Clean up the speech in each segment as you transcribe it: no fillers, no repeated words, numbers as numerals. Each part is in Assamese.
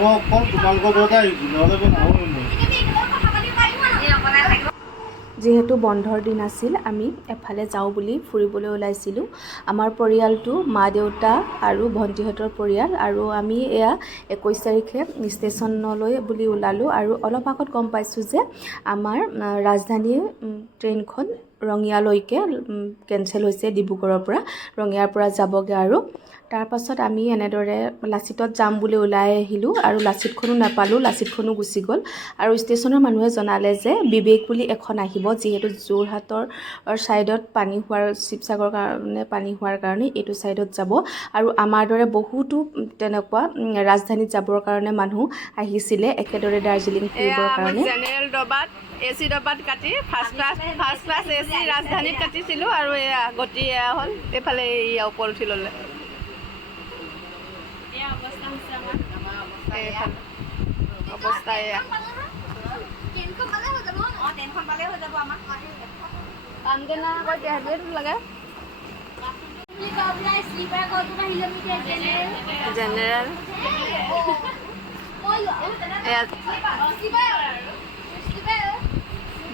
মই অকল তোমালোকৰ ঘৰতে আহিছোঁ, নহ'লে মই নাহোঁ মই। যিহেতু বন্ধৰ দিন আছিল, আমি এফালে যাওঁ বুলি ফুৰিবলৈ ওলাইছিলোঁ। আমাৰ পৰিয়ালটো মা দেউতা আৰু ভণ্টিহঁতৰ পৰিয়াল, আৰু আমি এয়া 21 তাৰিখে ষ্টেচনলৈ বুলি ওলালোঁ। আৰু অলপ আগত গম পাইছোঁ যে আমাৰ ৰাজধানীৰ ট্ৰেইনখন ৰঙিয়ালৈকে কেঞ্চেল হৈছে, ডিব্ৰুগড়ৰ পৰা ৰঙিয়াৰ পৰা যাবগৈ। আৰু তাৰপাছত আমি এনেদৰে লাচিতত যাম বুলি ওলাই আহিলোঁ, আৰু লাচিতখনো নাপালোঁ, লাচিতখনো গুচি গ'ল। আৰু ষ্টেচনৰ মানুহে জনালে যে বিবেক বুলি এখন আহিব, যিহেতু যোৰহাটৰ ছাইডত পানী হোৱাৰ, শিৱসাগৰৰ কাৰণে পানী হোৱাৰ কাৰণে এইটো ছাইডত যাব। আৰু আমাৰ দৰে বহুতো তেনেকুৱা ৰাজধানীত যাবৰ কাৰণে মানুহ আহিছিলে, একেদৰে দাৰ্জিলিং ফুৰিবৰ কাৰণে। জেনেৰেল ডবাত AC ডবাত কাটি ফাৰ্ষ্ট ক্লাছ AC ৰাজধানীত কাটিছিলোঁ, আৰু এয়া গতি এয়া হ'ল এইফালে এয়া ওপৰত উঠি ল'লে। অৱস্থা এয়া পানগেনা আকৌ সেইটোৱেতো লাগে জেনেৰেল।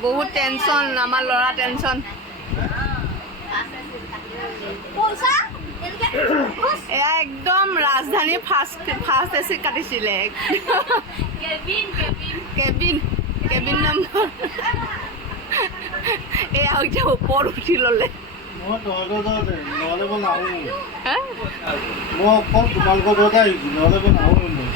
বহুত টেনশ্যন, আমাৰ ল'ৰা টেনশ্যন। এয়া একদম ৰাজধানী ফাৰ্ষ্ট AC কাটিছিলে, কেবিন নম্বৰ। এয়া এতিয়া ওপৰত উঠি ল'লে। মই তহঁতৰ ঘৰতে, নহ'লে মই নাহোঁ। মই অকল তোমালোকৰ ঘৰতে আহিছোঁ, নহ'লে মই নাহোঁ মই।